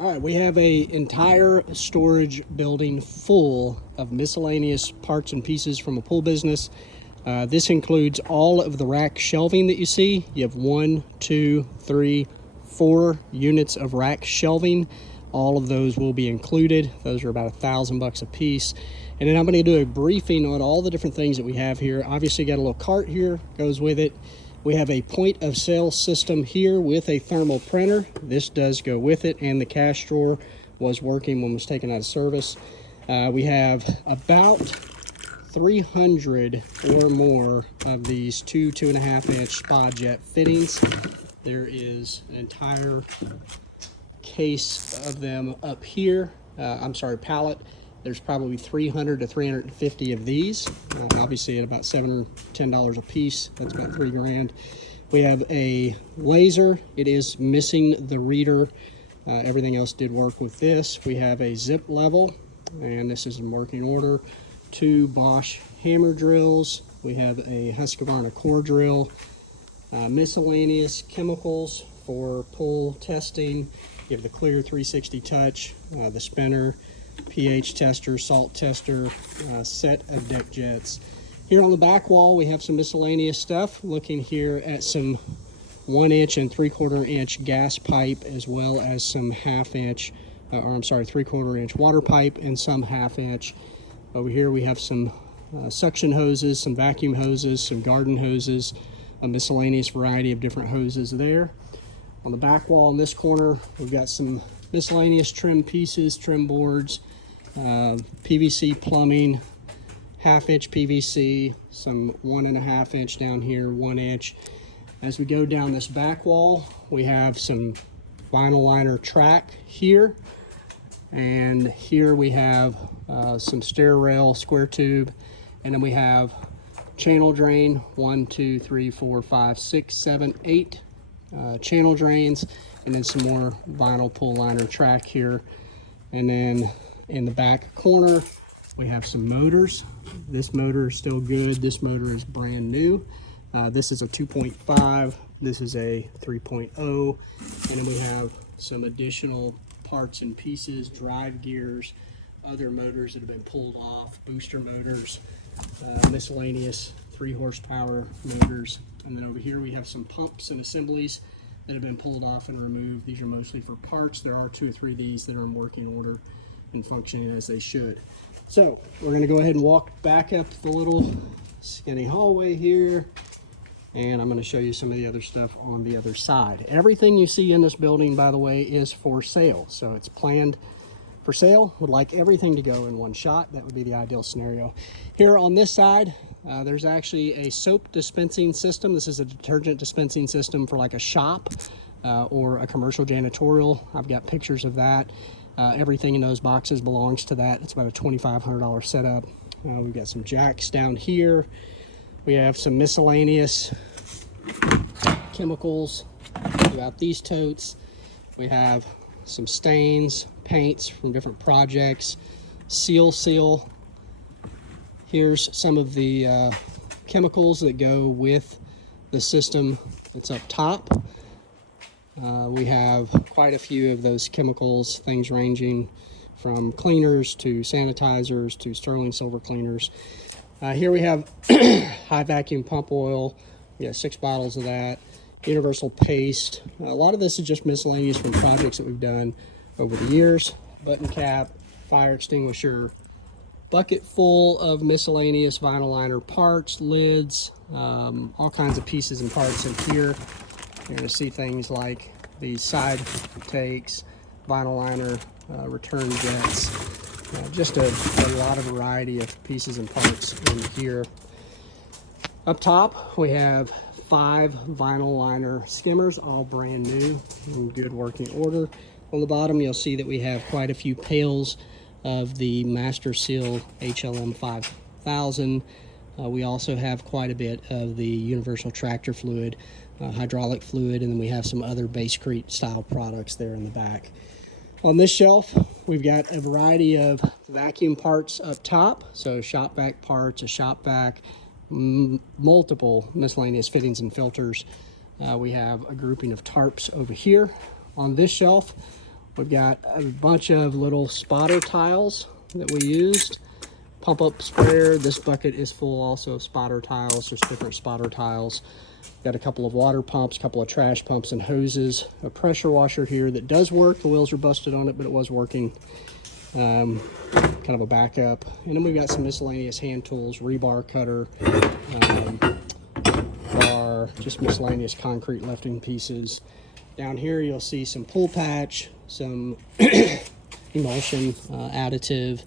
All right, we have a entire storage building full of miscellaneous parts and pieces from a pool business. This includes all of the rack shelving that you see. You have 1, 2, 3, 4 units of rack shelving. All of those will be included. Those are about $1,000 a piece. And then I'm going to do a briefing on all the different things that we have here. Obviously, got a little cart here, goes with it. We have a point of sale system here with a thermal printer. This does go with it, and the cash drawer was working when it was taken out of service. We have about 300 or more of these 2.5 inch spa jet fittings. There is an entire case of them up here. Pallet. There's probably 300 to 350 of these. Obviously at about $7 or $10 a piece. That's about $3 grand. We have a laser. It is missing the reader. Everything else did work with this. We have a zip level, and this is in working order. 2 Bosch hammer drills. We have a Husqvarna core drill. Miscellaneous chemicals for pull testing. You have the Clear 360 touch, the spinner, pH tester, salt tester, set of deck jets. Here on the back wall, we have some miscellaneous stuff. Looking here at some 1 inch and 3/4 inch gas pipe, as well as some 1/2 inch, 3/4 inch water pipe and some 1/2 inch. Over here we have some suction hoses, some vacuum hoses, some garden hoses, a miscellaneous variety of different hoses there. On the back wall in this corner, we've got some miscellaneous trim pieces, trim boards, PVC plumbing, 1/2 inch PVC, some 1.5 inch down here, 1 inch. As we go down this back wall, we have some vinyl liner track here. And here we have some stair rail, square tube, and then we have channel drain, 1, 2, 3, 4, 5, 6, 7, 8 channel drains, and then some more vinyl pull liner track here. And then in the back corner, we have some motors. This motor is still good. This motor is brand new. This is a 2.5. This is a 3.0. And then we have some additional parts and pieces, drive gears, other motors that have been pulled off, booster motors, miscellaneous 3 horsepower motors. And then over here we have some pumps and assemblies that have been pulled off and removed. These are mostly for parts. There are 2 or 3 of these that are in working order and functioning as they should. So we're going to go ahead and walk back up the little skinny hallway here, and I'm going to show you some of the other stuff on the other side. Everything you see in this building, by the way, is for sale. So it's planned for sale. Would like everything to go in one shot. That would be the ideal scenario. Here on this side, there's actually a soap dispensing system. This is a detergent dispensing system for like a shop or a commercial janitorial. I've got pictures of that. Everything in those boxes belongs to that. It's about a $2,500 setup. We've got some jacks down here. We have some miscellaneous chemicals throughout these totes. We have some stains, paints from different projects, seal. Here's some of the chemicals that go with the system that's up top. We have quite a few of those chemicals, things ranging from cleaners to sanitizers to sterling silver cleaners. Here we have high vacuum pump oil. We have 6 bottles of that. Universal paste. A lot of this is just miscellaneous from projects that we've done over the years. Button cap, fire extinguisher, bucket full of miscellaneous vinyl liner parts, lids, all kinds of pieces and parts in here. You're going to see things like these side takes, vinyl liner, return jets, just a lot of variety of pieces and parts in here. Up top, we have 5 vinyl liner skimmers, all brand new, in good working order. On the bottom, you'll see that we have quite a few pails of the Master Seal HLM 5000. We also have quite a bit of the Universal Tractor Fluid, hydraulic fluid, and then we have some other Basecrete style products there in the back. On this shelf, we've got a variety of vacuum parts up top, so shop vac parts, a shop vac, multiple miscellaneous fittings and filters. We have a grouping of tarps over here. On this shelf, We've got a bunch of little spotter tiles that we used. Pump up sprayer. This bucket is full also of spotter tiles. There's different spotter tiles. Got a couple of water pumps, a couple of trash pumps and hoses. A pressure washer here that does work. The wheels are busted on it, but it was working. Kind of a backup. And then we've got some miscellaneous hand tools, rebar cutter, bar, just miscellaneous concrete lifting pieces. Down here you'll see some pull patch, some emulsion additive,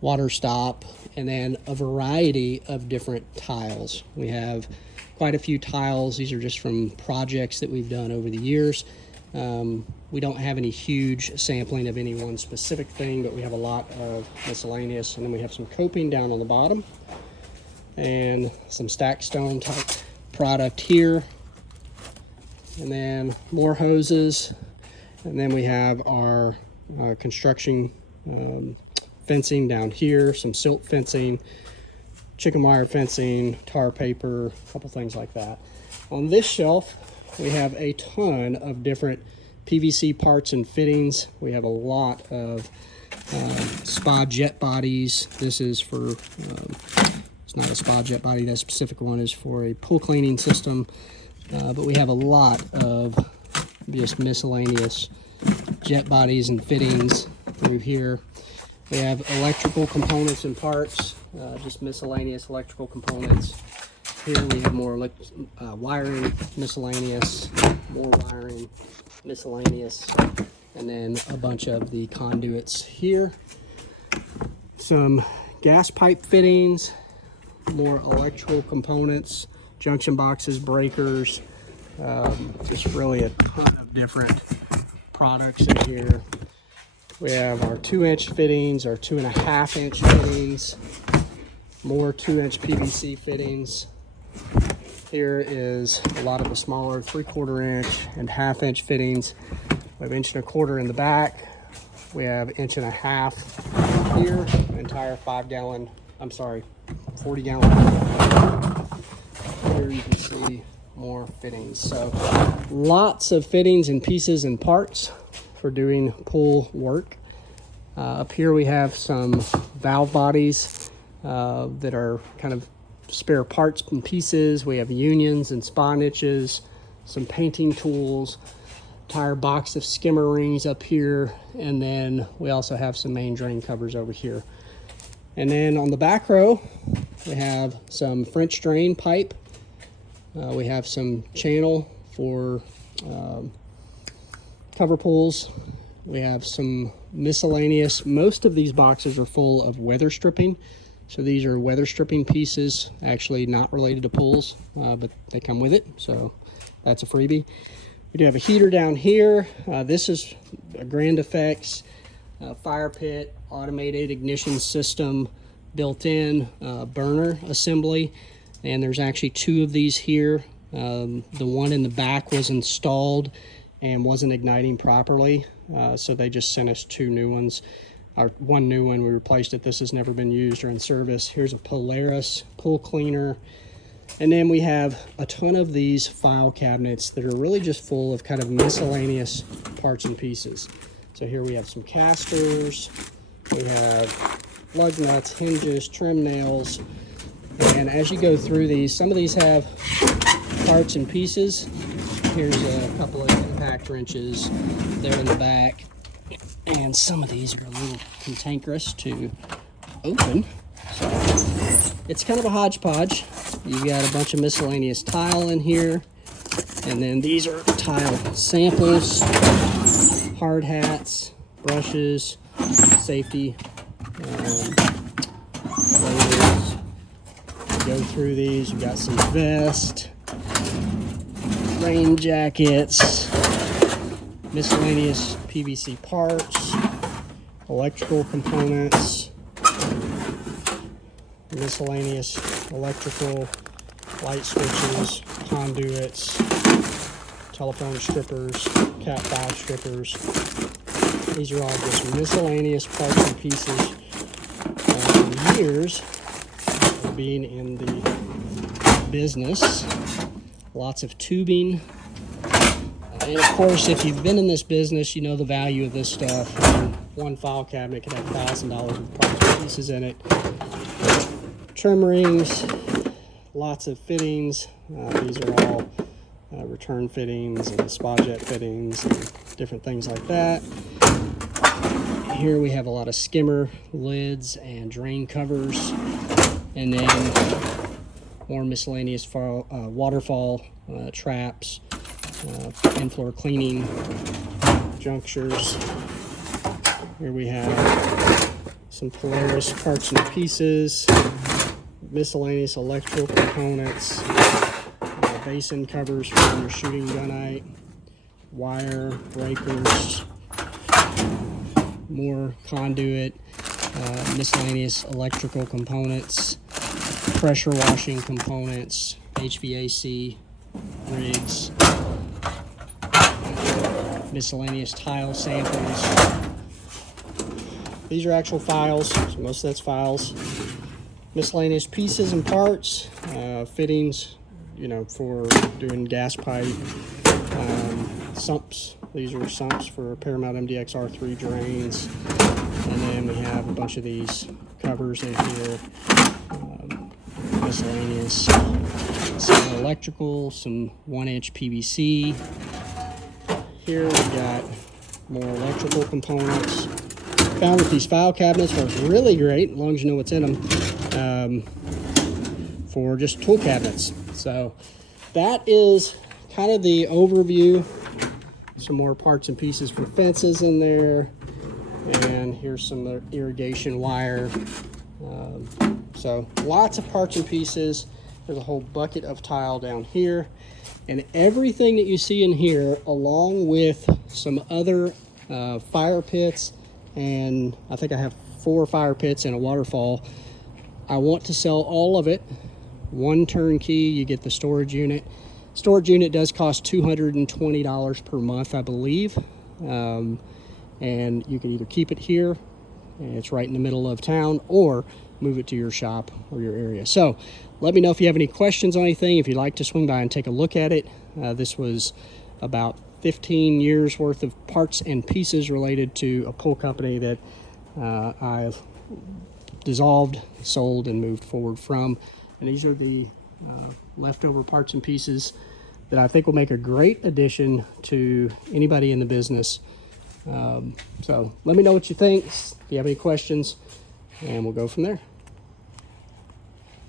water stop, and then a variety of different tiles. We have quite a few tiles. These are just from projects that we've done over the years. We don't have any huge sampling of any one specific thing, but we have a lot of miscellaneous. And then we have some coping down on the bottom and some stack stone type product here. And then more hoses. And then we have our construction fencing down here, some silt fencing, chicken wire fencing, tar paper, a couple things like that. On this shelf, we have a ton of different PVC parts and fittings. We have a lot of spa jet bodies. This is for, it's not a spa jet body, that specific one is for a pool cleaning system. But we have a lot of just miscellaneous jet bodies and fittings through here. We have electrical components and parts, just miscellaneous electrical components. Here we have more wiring, miscellaneous, more wiring, miscellaneous, and then a bunch of the conduits here. Some gas pipe fittings, more electrical components, junction boxes, breakers, just really a ton of different products in here. We have our 2-inch fittings, our 2.5-inch fittings, more 2-inch PVC fittings. Here is a lot of the smaller 3/4 inch and 1/2-inch fittings. We have 1.25 inch in the back. We have 1.5 inch here, an entire 40-gallon. Here you can see more fittings. So lots of fittings and pieces and parts for doing pool work. Up here we have some valve bodies that are kind of spare parts and pieces. We have unions and spa niches, some painting tools, entire box of skimmer rings up here, and then we also have some main drain covers over here. And then on the back row, we have some French drain pipe. We have some channel for cover pulls. We have some miscellaneous. Most of these boxes are full of weather stripping. So these are weather stripping pieces, actually not related to pools, but they come with it. So that's a freebie. We do have a heater down here. This is a Grand Effects fire pit, automated ignition system, built-in burner assembly. And there's actually 2 of these here. The one in the back was installed and wasn't igniting properly. So they just sent us 2 new ones. Our 1 new one, we replaced it. This has never been used or in service. Here's a Polaris pool cleaner. And then we have a ton of these file cabinets that are really just full of kind of miscellaneous parts and pieces. So here we have some casters. We have lug nuts, hinges, trim nails. And as you go through these, some of these have parts and pieces. Here's a couple of impact wrenches there in the back. And some of these are a little cantankerous to open. So it's kind of a hodgepodge. You've got a bunch of miscellaneous tile in here. And then these are tile samples, hard hats, brushes, safety layers. Go through these. You've got some vest, rain jackets, miscellaneous PVC parts, electrical components, miscellaneous electrical light switches, conduits, telephone strippers, Cat 5 strippers. These are all just miscellaneous parts and pieces. Years of being in the business, lots of tubing, And of course, if you've been in this business, you know the value of this stuff. I mean, one file cabinet could have $1,000 of parts and pieces in it. Trim rings, lots of fittings. These are all return fittings and spa jet fittings and different things like that. Here we have a lot of skimmer lids and drain covers, and then more miscellaneous waterfall traps, in-floor cleaning junctures. Here we have some Polaris parts and pieces, miscellaneous electrical components, basin covers for your shooting gunite, wire, breakers, more conduit, miscellaneous electrical components, pressure washing components, HVAC rigs, miscellaneous tile samples. These are actual files, so most of that's files. Miscellaneous pieces and parts, fittings, you know, for doing gas pipe, sumps. These are sumps for Paramount MDX R3 drains. And then we have a bunch of these covers in here, miscellaneous, some electrical, some 1-inch PVC. Here we got more electrical components. Found with these file cabinets works really great, as long as you know what's in them, for just tool cabinets. So that is kind of the overview. Some more parts and pieces for fences in there. And here's some irrigation wire. So lots of parts and pieces. There's a whole bucket of tile down here. And everything that you see in here, along with some other fire pits, and I think I have 4 fire pits and a waterfall. I want to sell all of it. One turnkey, you get the storage unit. Storage unit does cost $220 per month, I believe. And you can either keep it here, and it's right in the middle of town, or move it to your shop or your area. So let me know if you have any questions on anything, if you'd like to swing by and take a look at it. This was about 15 years worth of parts and pieces related to a pool company that I dissolved, sold, and moved forward from. And these are the leftover parts and pieces that I think will make a great addition to anybody in the business. So let me know what you think, if you have any questions, and we'll go from there.